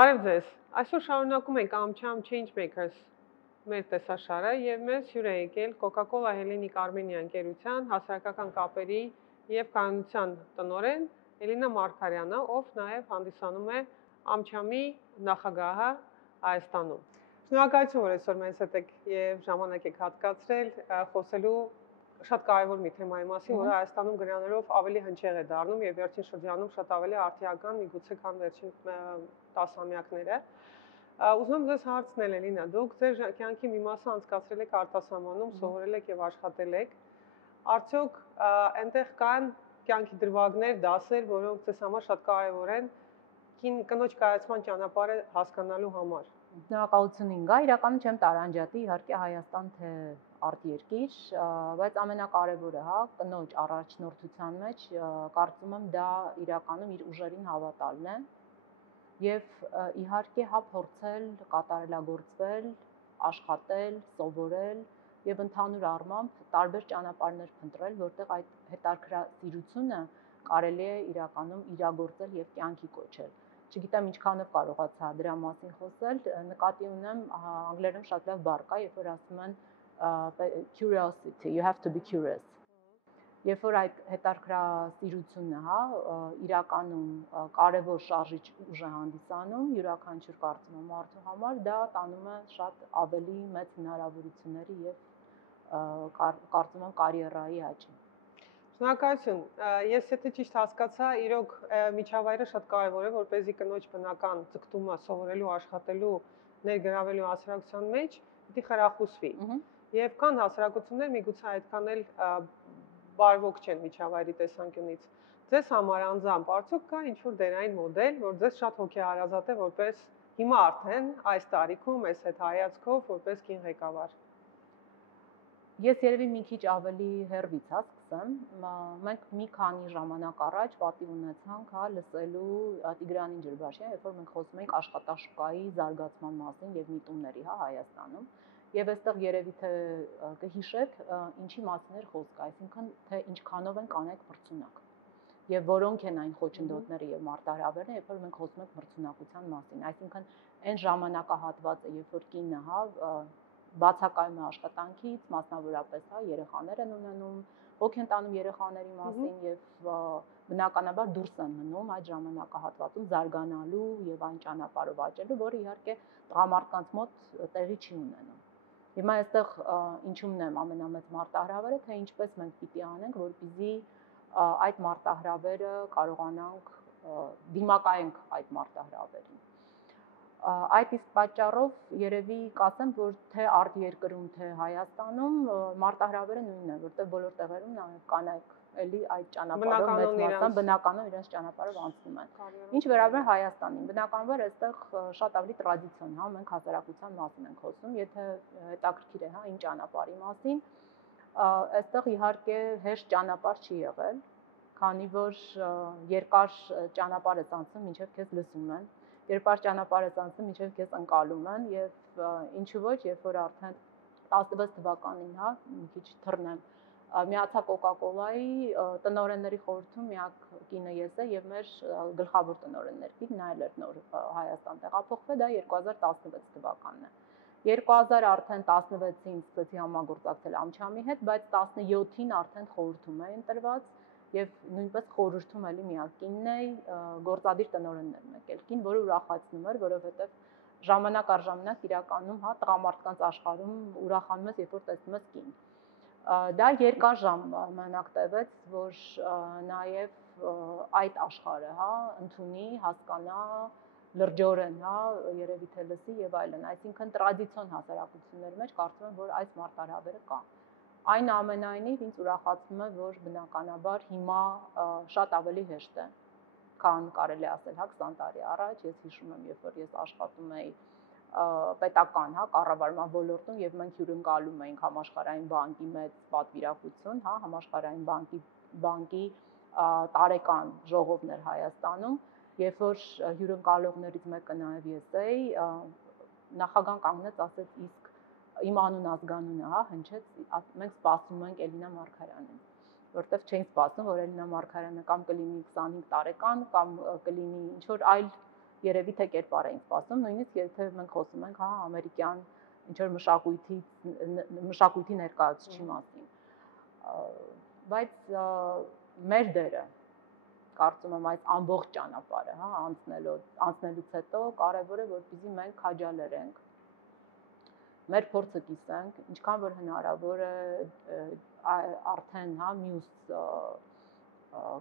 Բարև ձեզ։ Այսօր շարունակում ենք AmCham Changemakers մեր տեսաշարը եւ մեզ հյուր է եկել Coca-Cola Hellenic Armenia ընկերության հասարակական կապերի եւ կանոնության տնօրեն Էլինա Մարգարյանը, ով նաեւ հանդիսանում է AmCham-ի նախագահը Հայաստանում։ Շնորհակալություն, որ այսօր մեզ հետ եք եւ ժամանակ եք հատկացրել խոսելու շատ կարևոր մի թեմայի մասին, որը Հայաստանում գրաներով ավելի հնչեղ է դառնում եւ վերջին շրջանում շատ ավելի արդիական, միգուցե քան վերջին 10-ամյակները։ Ուզում եմ ձեզ հարցնել, Էլինա, դուք ձեր կյանքի մի մասը անցկացրել եք արտասահմանում, սովորել եք եւ աշխատել եք։ Արդյոք այնտեղ կան կյանքի դրվագներ, դասեր, որոնք ձեզ համար շատ կարևոր են կնոջ կայացման ճանապարհը հասկանալու համար։ Շնորհակալություն Ինգա, իրականում չեմ տարանջատի, իհարկե Հայաստան թե արտերկիր, բայց ամենակարևորը, կնոջ առաջնորդության մեջ կարծում եմ դա իրականում իր ուժերին հավատալն է եւ իհարկե փորձել կատարելագործվել, աշխատել, սովորել եւ ընդհանուր առմամբ տարբեր ճանապարհներ փնտրել, որտեղ այդ հետաքրքրասիրությունը կարելի է իրականում իրագործել եւ կյանքի կոչել։ Չգիտեմ ինչքանով կարողացա դրա մասին խոսել, նկատի ունեմ անգլերեն շատ լավ բառ կա, երբ որ ասում են curiosity, you have to be curious։ Երբ որ այդ հետաքրքրասիրությունը, իրականում կարևոր շարժիչ ուժ է հանդիսանում, յուրաքանչյուր կարծում եմ մարդու համար, դա տանում է շատ ավելի մեծ հնարավորությունների եւ կարծում եմ կարիերայի աճի։ Շնորհակալություն։ Ես եթե ճիշտ հասկացա, իրոք միջավայրը շատ կարևոր է, որպեսզի կնոջ բնական ձգտումը սովորելու, աշխատելու, ներգրավելու հասարակության մեջ պիտի խրախուսվի։ Եվ կան հասարակություններ, միգուցե այդքան էլ բարվոք չեն միջավայրի տեսանկյունից։ Ձեզ համար անձամբ արդյոք կա ինչ-որ դերային մոդել, որ ձեզ շատ հոգեհարազատ է որպես հիմա արդեն այս տարիքում, այս հետ հայացքով, որպես կին ղեկավար։ Ես երևի մի քիչ ավելի հեռվից սկսեմ։ Մենք մի քանի ժամանակ առաջ պատիվ ունեցանք լսելու Տիգրանին Ջրբաշյան, երբ որ մենք խոսում էինք աշխատաշուկայի զարգացման մասին եւ միտումների Հայաստանում։ Եվ այստեղ երևի թե կհիշեք ինչի մասին էր խոսքը, այսինքն թե ինչքանով են կանայք մրցունակ։ Եվ որոնք են այն խոչընդոտները եւ մարտահրավերները, երբ որ մենք խոսում ենք մրցունակության մասին, այսինքն այն ժամանակահատվածը, երբ որ կինը բացակայում է աշխատանքից, մասնավորապես երեխաներ են ունենում, հոգ են տանում երեխաների մասին եւ բնականաբար դուրս են մնում այդ ժամանակահատվածում զարգանալու եւ այն ճանապարհով աճելու, որը իհարկե տղամարդկանց մոտ տեղի չի ունենում։ Հիմա այստեղ ինչումն է ամենամեծ մարտահրավերը, թե ինչպես մենք պիտի անենք, որպեսզի այդ մարտահրավերը կարողանանք դիմակայենք այդ մարտահրավերին։ Այդ իսկ պատճառով երևի կասեմ, որ թե արտերկրում, թե Հայաստանում մարտահրավերը նույնն է, որտեղ բոլոր տեղերում նաև կանայք էլի այդ ճանապարհով մեծ մասամբ բնականon իրենց ճանապարհով անցնում են։ Ինչ վերաբերում է Հայաստանին, բնականաբար այստեղ շատ ավելի տրադիցիոն, մենք հասարակության մասին ենք խոսում, եթե հետաքրքիր է, ինչ ճանապարհի մասին, այստեղ իհարկե հեշտ ճանապարհ չի եղել, քանի որ երկար ճանապարհ ես անցնում, մինչև քեզ լսում են։ Երկար ճանապարհ ես անցնում, մինչև քեզ ընկալում են եւ ինչու ոչ, երբ որ արդեն 16 թվականին, մի քիչ թռնեմ, միացա Coca-Cola-ի տնօրենների խորհրդում միակ կինը ես եմ եւ մեր գլխավոր տնօրեններից նա էլ էր նոր Հայաստան տեղափոխվել, դա 2016 թվականն է։ 2000 արդեն 16-ին սկսեցի համագործակցել AmCham-ի հետ, բայց 17-ին արդեն խորհրդում է ընտրված եւ նույնպես խորհրդում էլի միակ կինն է գործադիր տնօրեններ մեկել կին, որը ուրախացնում էր, որովհետեւ ժամանակ առ ժամանակ իրականում տղամարդկանց աշխարհում ուրախանում ես, երբ որ տեսնում ես կին։ Դա երկար ժամանակ տևեց, որ նաև այդ աշխարհը, ընդունի, հասկանա, լրջորեն, երևի թե լսի եւ այլն, այսինքն տրադիցիոն հասարակությունների մեջ կարծում եմ, որ այս մարտահրավերը կա։ Այնուամենայնիվ ինձ ուրախացնում է, որ բնականաբար հիմա շատ ավելի հեշտ է, քան կարելի ասել 20 տարի առաջ, ես հիշում եմ, երբ որ ես աշխատում էի պետական, կառավարման ոլորտում եւ մենք հյուրընկալում էինք համաշխարհային բանկի մեծ պատվիրակություն, համաշխարհային բանկի տարեկան ժողովներ Հայաստանում, երբ որ հյուրընկալողներից մեկը նաեւ ես էի, նախագահան կանգնեց, ասեց իսկ իմ անուն ազգանունը, հնչեց, մենք սպասում ենք Էլինա Մարգարյանին, որտեվ չէին սպասում, որ Էլինա Մարգարյանը կամ կլինի 25 տարեկան, կամ կլինի ինչ որ այլ երևի թե կերպար էին սպասում, նույնիսկ եթե մենք խոսում ենք, հա, ամերիկյան ինչ որ մշակույթի ներկայացուցիչի մասին։ Բայց մեր դերը կարծում եմ այս ամբողջ ճանապարհը, հա, անցնելուց հետո կարևոր է որպեսզի մենք քաջալերենք, մեր փորձը կիսենք, ինչքան որ հնարավոր է արդեն, հա, մյուս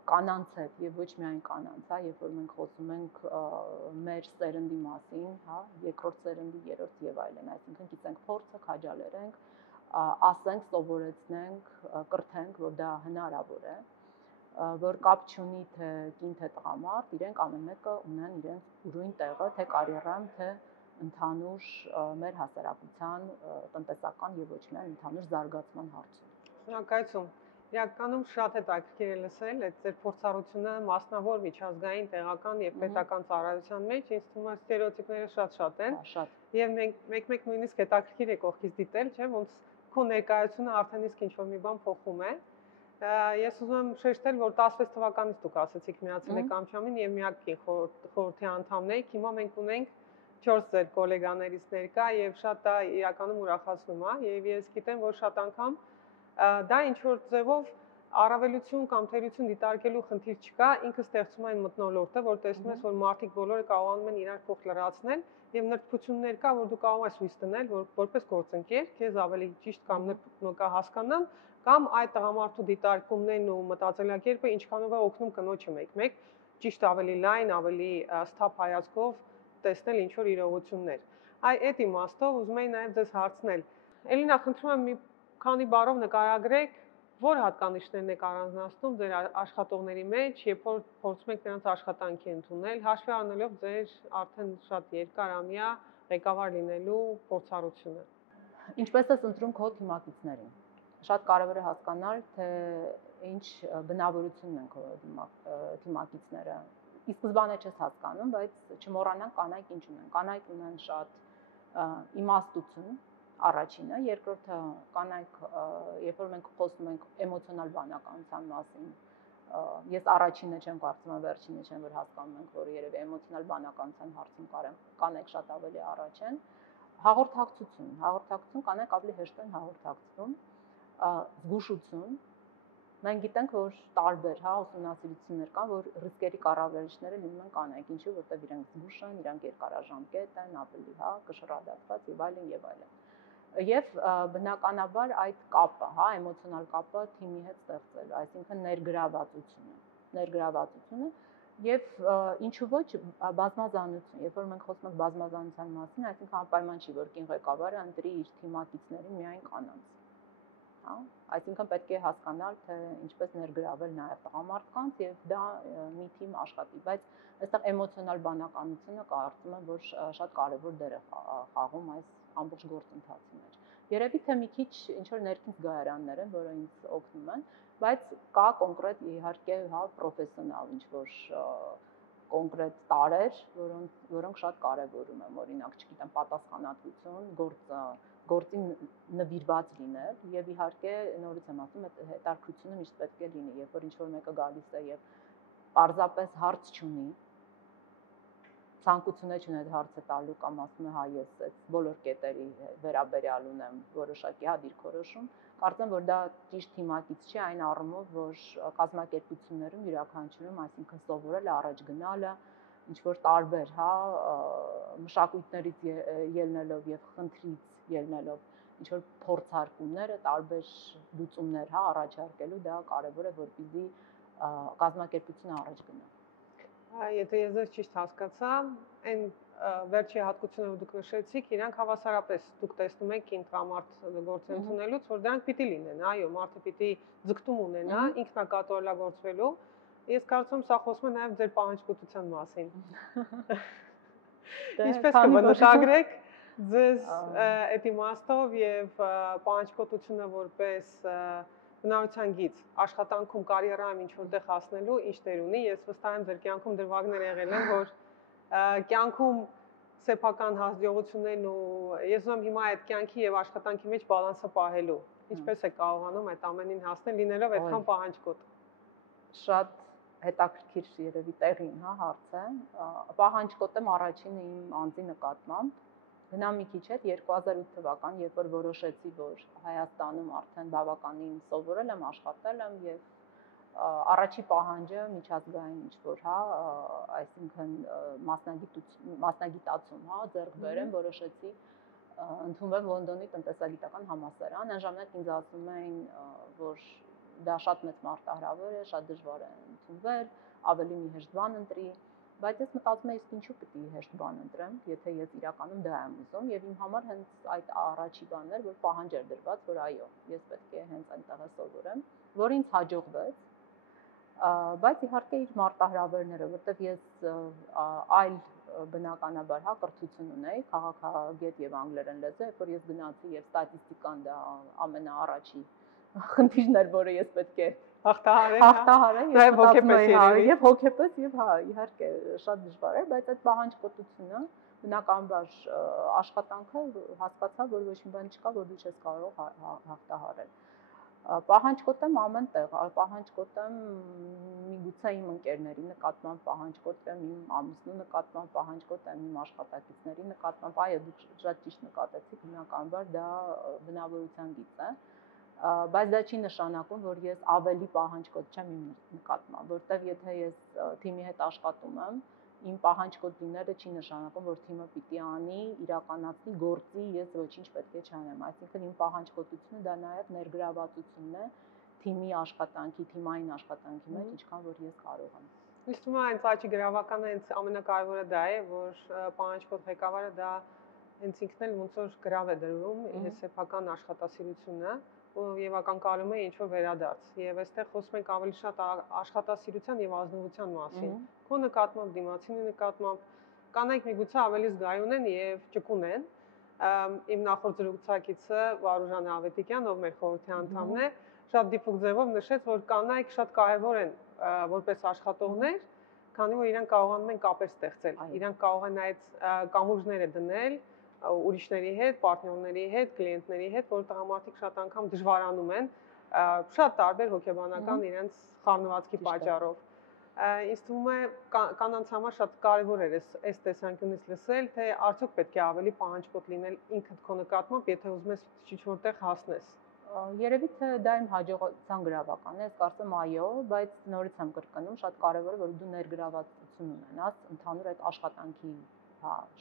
կանանց հետ եւ ոչ միայն կանանց, հա, երբ որ մենք խոսում ենք մեր սերնդի մասին, հա, երկրորդ սերնդի, երրորդ եւ այլն, այսինքն կիսենք փորձը, քաջալերենք, ասենք, սովորեցնենք, կրթենք, որ դա հնարավոր է, որ կապ չունի թե կին թե տղամարդ, իրենք ամեն մեկը ունեն իրենց ուրույն տեղը, թե կարիերայում, թե ընդհանուր մեր հասարակության տնտեսական եւ ոչ միայն ընդհանուր զարգացման հարցում։ Շնորհակալություն։ Իրականում շատ հետաքրքիր է լսել այդ ձեր փորձառությունը մասնավոր, միջազգային, տեղական եւ պետական ծառայության մեջ, ինձ թվում է ստերեոտիպները շատ են։ Շատ։ Եվ մեկ նույնիսկ հետաքրքիր է կողքից դիտել, չէ՞, ոնց քո ներկայությունը արդեն իսկ ինչ-որ մի բան փոխում է։ Ես ուզում եմ շեշտել, որ 16 թվականից դուք ասացիք միացել եք Ամչամին եւ միակ խորհրդի անդամն եք։ Հիմա մենք ունենք 4 ձեր գոլեգաներից ներկա եւ շատ դա իրականում ուրախացնում է եւ ես գիտեմ, որ շատ անգամ դա ինչ որ ձևով առավելություն կամ թերություն դիտարկելու խնդիր չկա, ինքը ստեղծում է այն մթնոլորտը, որ տեսնում ես, որ մարդիկ բոլորը կարողանում են իրար փոխ լրացնել եւ նրբություններ կա, որ դու կարող ես հույս դնել, որ որպես գործընկեր քեզ ավելի ճիշտ կամ նրբնոկա հասկանան, կամ այդ տղամարդու դիտարկումներն ու մտածելակերպը ինչքանով է օգնում կնոջը մեկ ճիշտ ավելի լայն, ավելի սթափ հայացքով տեսնել ինչ որ իրողություններ։ Այդ իմաստով ուզում եի նաեւ ձեզ հարցնել։ Էլինա, խնդրում եմ մի քանի բառով նկարագրեք, որ հատկանիշներն եք առանձնացնում ձեր աշխատողների մեջ, երբ որ փորձում եք նրանց աշխատանքի ընդունել, հաշվի առնելով ձեր արդեն շատ երկարամյա ղեկավար լինելու փորձառությունը։ Ինչպես ես ընտրում քո թիմակիցներին։ Շատ կարևոր է հասկանալ, թե ինչ բնավորություն են քո թիմակիցները։ Ի սկզբանե չես հասկանում, բայց չմոռանանք կանայք ինչ ունեն։ Կանայք ունեն շատ իմաստություն, առաջինը, երկրորդը կանայք, երբ որ մենք խոսում ենք էմոցիոնալ բանականության մասին, ես առաջինը չեմ կարծում, վերջինը չեմ, որ հասկանում ենք, որ երևի էմոցիոնալ բանականության հարցում կանայք շատ ավելի առաջ են։ Հաղորդակցություն կանայք ավելի հեշտ են հաղորդակցվում, զգուշություն։ Մենք գիտենք, որ տարբեր, հա, ուսումնասիրություններ կան, որ ռիսկերի կառավարիչները լինում են կանայք, ինչու, որտեղ իրենք զգուշ են, իրենք երկարաժամկետ են, ավելի, հա, կշռադատված եւ այլն եւ այլն։ Եվ բնականաբար այդ կապը, հա, էմոցիոնալ կապը թիմի հետ ստեղծելու, այսինքն ներգրավվածությունը եւ ինչու ոչ բազմազանություն, երբ որ մենք խոսում ենք բազմազանության մասին, այսինքն անպայման չի, որ կին ղեկավարը ընտրի իր թիմակիցներին միայն կանանց, հա, այսինքն պետք է հասկանալ, թե ինչպես ներգրավել նաեւ տղամարդկանց եւ դա մի թիմ աշխատի, բայց այստեղ էմոցիոնալ բանականությունը կարծում եմ, որ շատ կարեւոր դեր է խաղում այս ամբողջ գործընթացի մեջ։ Երևի թե մի քիչ ինչ որ ներքին զգայարաններ են, որը ինձ օգնում են, բայց կա կոնկրետ իհարկե, հա, պրոֆեսիոնալ ինչ որ կոնկրետ տարեր, որոնք շատ կարևորում եմ, օրինակ, չգիտեմ, պատասխանատվություն, գործին նվիրված լինել եւ իհարկե նորից եմ ասում, այդ հետաքրությունը միշտ պետք է լինի, երբ որ ինչ որ մեկը գալիս է եւ պարզապես հարց չունի, ցանկություն չունի այդ հարցը տալու կամ ասում է հա ես այդ բոլոր կետերի վերաբերյալ ունեմ որոշակի հա դիրքորոշում, կարծեմ որ դա ճիշտ թիմակից չի այն առումով, որ կազմակերպություններում յուրաքանչյուրում, այսինքն սովորելը, առաջ գնալը, ինչ որ տարբեր, հա, մշակույթներից ելնելով եւ խնդրից ելնելով, ինչ որ փորձարկումները, տարբեր լուծումներ, հա, առաջարկելու դա կարեւոր է, որպեսզի կազմակերպությունը առաջ գնա։ Եթե ես ձեզ ճիշտ հասկացա, այն վերջի հատկությունը, որ դուք նշեցիք, իրանք հավասարապես դուք տեսնում եք կին տղամարդ գործ ընդունելուց, որ դրանք պիտի լինեն, այո, մարդը պիտի ձգտում ունենա ինքնակատարելագործվելու։ Ես կարծում եմ, սա խոսում է նաև ձեր պահանջկոտության մասին։ Ինչպես կմտագրեք ձեզ այդ իմաստով եւ պահանջկոտությունը որպես բնավորության գիծ աշխատանքում կարիերայում ինչ որտեղ հասնելու ինչ դեր ունի, ես վստահ եմ ձեր կյանքում դրվագներ եղել են, որ կյանքում սեփական հաջողություններն ու ես ուզում եմ հիմա այդ կյանքի եւ աշխատանքի մեջ բալանսը պահելու։ Ինչպես է կարողանում այդ ամենին հասնել լինելով այդքան պահանջկոտ։ Շատ հետաքրքիր երևի տեղին, հա, հարց է։ Պահանջկոտ եմ առաջինը իմ անձի նկատմամբ։ Գնամ մի քիչ հետ 2008 թվական, երբ որ որոշեցի, որ Հայաստանում արդեն բավականին սովորել եմ, աշխատել եմ եւ առաջի պահանջը միջազգային ինչ-որ, հա, այսինքն մասնագիտացում, հա, ձեռք բերեմ, որոշեցի ընդունվել Լոնդոնի տնտեսագիտական համալսարան։ Այն ժամանակ ինձ ասում էին, որ դա շատ մեծ մարտահրավեր է, շատ դժվար է ընդունվել, ավելի մի հեշտ բան ընտրի, բայց ես մտածում եմ, իսկ ինչու պետք է հեշտ բան ընտրեմ, եթե ես իրականում դա եմ ուզում, եւ իմ համար հենց այդ առաջի բանն էր, որ պահանջ էր դրված, որ այո, ես պետք է հենց այնտեղ սովորեմ, որ ինձ հաջողվեց, բայց իհարկե իր մարտահրավերները, որտեղ ես այլ բնականաբար հա կրթություն ունեի, քաղաքագետ եւ անգլերեն լեզու, երբ որ ես գնացի եւ ստատիստիկան դա ամենաառաջի խնդիրն էր, որը ես պետք է հաղթահարել եւ հոգեպես եւ հա իհարկե շատ դժվար էր, բայց այդ պահանջկոտությունը բնականաբար աշխատանքը հասկացա, որ ոչ մի բան չկա, որ դու չես կարող հաղթահարել։ Պահանջկոտ եմ ամենտեղ, պահանջկոտ եմ միգուցե իմ ընկերների նկատմամբ, պահանջկոտ եմ իմ ամուսնու նկատմամբ, պահանջկոտ եմ իմ աշխատակիցների նկատմամբ, այո դուք շատ ճիշտ նկատեցիք, բնականաբար դա բնավորության գիծ է, բայց դա չի նշանակում, որ ես ավելի պահանջկոտ չեմ իմ նկատմամբ, որտեղ եթե ես թիմի հետ աշխատում եմ, իմ պահանջկոտ լինելը չի նշանակում, որ թիմը պիտի անի, իրականացնի, գործի, ես ոչինչ պետք է չանեմ, այսինքն իմ պահանջկոտությունը դա նաև ներգրավվածությունն է թիմի աշխատանքի, թիմային աշխատանքի մեջ, ինչքան որ ես կարող եմ։ Ինձ թվում է հենց աճի գրավականը հենց ամենակարևորը դա է, որ պահանջկոտ ղեկավարը դա հենց ինքն էլ ոնց որ գրավ է դրում իր սեփական աշխատասիրությունը եւ ակնկալում է ինչ-որ վերադարձ։ Եվ այստեղ խոսում ենք ավելի շատ աշխատասիրության եւ ազնվության մասին։ Քո նկատմամբ, դիմացինի նկատմամբ կանայք միգուցե ավելի զգայուն են եւ ճկուն են։ Իմ նախորդ զրուցակիցը Վարուժան Ավետիկյան, ով մեր խորհրդի անդամն է, շատ դիպուկ ձևով նշեց, որ կանայք շատ կարևոր են որպես աշխատողներ, քանի որ իրանք կարողանում են կապեր ստեղծել։ Իրանք կարող են այդ կամուրջները դնել ուրիշների հետ, պարտներների հետ, կլիենտների հետ, որ տղամարդիկ շատ անգամ դժվարանում են, շատ տարբեր հոգեբանական իրենց խառնվածքի պատճառով։ Ինձ թվում է կանանց համար շատ կարևոր էր այս տեսանկյունից լսել, թե արդյոք պետք է ավելի պահանջկոտ լինել ինքդ քո նկատմամբ, եթե ուզում ես ինչ որտեղ հասնես։ Երևի թե դա իմ հաջողության գրավականն է, ես կարծում այո, բայց նորից եմ կրկնում, շատ կարևոր է, որ դու ներգրավվածություն ունենաս ընդհանուր այդ աշխատանքի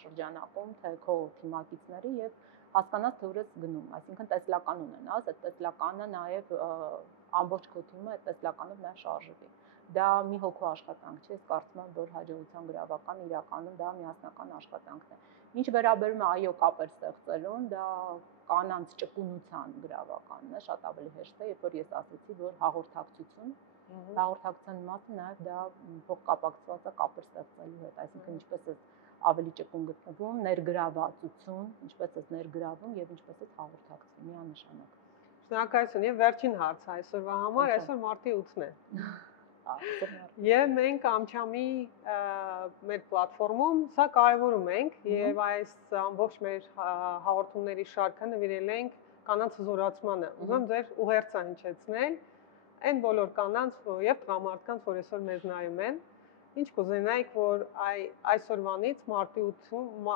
շրջանակում, թե քո թիմակիցների եւ հասկանաս թե ուր ես գնում, այսինքն տեսլական ունենաս, այդ տեսլականը նաեւ ամբողջ քո թիմը այդ տեսլականով նաեւ շարժվի։ Դա մի հոգու աշխատանք չէ, ես կարծում եմ, որ հաջողության գրավական իրականում դա միասնական աշխատանքն է։ Ինչ վերաբերում է այո կապեր ստեղծելուն, դա կանանց ճկունության գրավականն է, շատ ավելի հեշտ է, երբ որ ես ասացի, որ հաղորդակցություն, հաղորդակցության իմաստը նաև դա փոխկապակցված է կապեր ստեղծելու հետ, այսինքն ինչպես ես ավելի ճկուն գտնվում, ներգրավվածություն, ինչպես ես ներգրավում եւ ինչպես ես հաղորդակցվում, միանշանակ։ Շնորհակալություն եւ վերջին հարցը այսօրվա համար, այսօր մարտի 8-ն է։ Եվ մենք Ամչամի մեր պլատֆորմում սա կարևորում ենք եւ այս ամբողջ մեր հաղորդումների շարքը նվիրել ենք կանանց զորացմանը։ Ուզում եմ ձեր ուղերձը հնչեցնել այն բոլոր կանանց եւ տղամարդկանց, որ այսօր մեզ նայում են, ինչ կուզենայիք, որ այսօրվանից մարտի 8-ում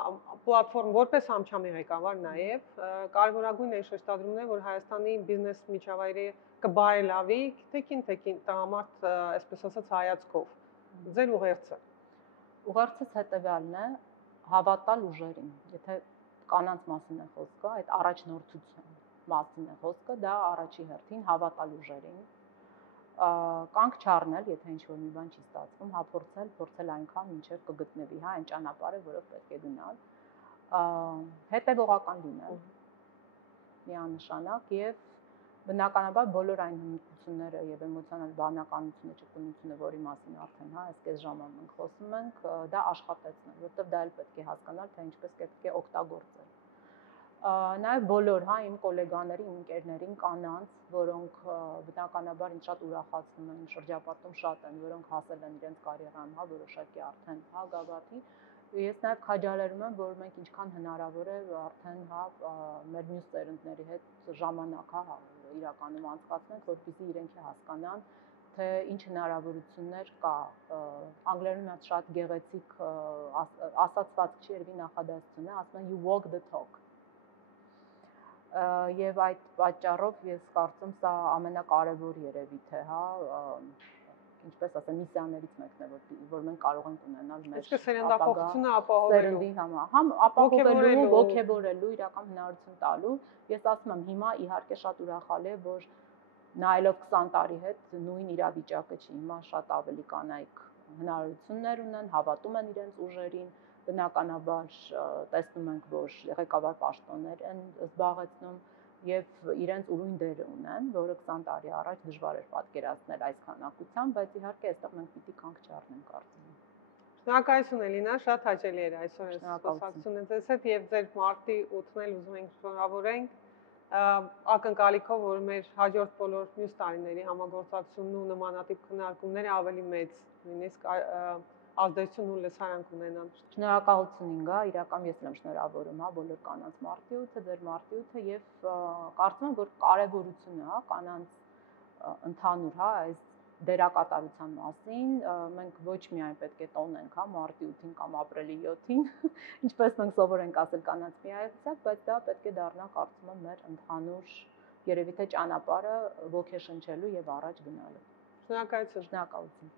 պլատֆորմ որպես Ամչամի ղեկավար նաեւ կարևորագույն այն շեշտադրումն է, որ Հայաստանի բիզնես միջավայրի կբարելավի, թեկին տղամարդ, այսպես ասած, հայացքով։ Ձեր ուղերձը։ Ուղերձս հետևյալն է՝ հավատալ ուժերին։ Եթե կանանց մասին է խոսքը, այդ առաջնորդության մասին է խոսքը, դա առաջի հերթին հավատալ ուժերին։ Կանգ չառնել, եթե ինչ-որ մի բան չի ստացվում, հա փորձել այնքան, մինչև կգտնվի, հա, այն ճանապարհը, որով պետք է գնալ։ Հետևողական լինել։ Միանշանակ եւ բնականաբար բոլոր այն հմտությունները եւ էմոցիոնալ բանականությունը, ճկունությունը, որի մասին արդեն հա այսքան ժամանակ մենք խոսում ենք, դա աշխատեցնել, որովհետեւ դա էլ պետք է հասկանալ, թե ինչպես պետք է օգտագործել։ Նաեւ բոլոր հա իմ գոլեգաների, իմ ընկերներին, կանանց, որոնք բնականաբար ինձ շատ ուրախացնում են, շրջապատում շատ են, որոնք հասել են իրենց կարիերայում, հա որոշակի արդեն հա գավաթի, ես նաև քաջալերում եմ, որ մենք ինչքան հնարավոր է արդեն հա մեր մյուս ծերունդների հետ ժամանակ հա իրականում անցկացնենք, որպեսզի իրենք հասկանան թե ինչ հնարավորություններ կա։ Անգլերենում մի հատ շատ գեղեցիկ ասացվածք չի, երևի նախադասություն է, ասում են you walk the talk։ Եվ այդ պատճառով ես կարծում սա ամենակարևոր երևի թե, հա, ինչպես ասեմ, միսիաներից մեկն է, որ մենք կարող ենք ունենալ մեր սերնդափոխությունը ապահովելու, սերնդի համ ապահովելու, ոգևորելու, իրական հնարավորություն տալու։ Ես ասում եմ, հիմա իհարկե շատ ուրախալի է, որ նայելով 20 տարի հետ նույն իրավիճակը չի, հիմա շատ ավելի կանայք հնարավորություններ ունեն, հավատում են իրենց ուժերին, բնականաբար տեսնում ենք, որ ղեկավար պաշտոններ են զբաղեցնում եւ իրենց ուրույն դեր ունեն, որը 20 տարի առաջ դժվար էր պատկերացնել այս քանակությամբ, բայց իհարկե այստեղ մենք պիտի կանգ չառնենք կարծում եմ։ Շնորհակալություն Էլինա, շատ հաճելի էր այսօր խոսակցությունը ձեզ հետ եւ ձեր մարտի 8-ն էլ ուզում ենք շնորհավորենք ակնկալիքով, որ մեր հաջորդ բոլոր մյուս տարիների համագործակցությունն ու նմանատիպ քննարկումները ավելի մեծ նույնիսկ ազդեցություն ու լսարան կունենան։ Շնորհակալություն Ինգա, իրական ես եմ շնորհավորում, հա, բոլոր կանանց մարտի 8-ը, ձեր մարտի 8-ը եւ կարծում եմ, որ կարեւորությունը, հա, կանանց ընդհանուր, հա, այս դերակատարության մասին մենք ոչ միայն պետք է տոնենք, հա, մարտի 8-ին կամ ապրիլի 7-ին, ինչպես մենք սովոր ենք ասել կանանց միայնացած, բայց դա պետք է դառնա, կարծում եմ, մեր ընդհանուր երևի թե ճանապարհը ոգեշնչելու եւ առաջ գնալու։ Շնորհակալություն։ Շնորհակալություն։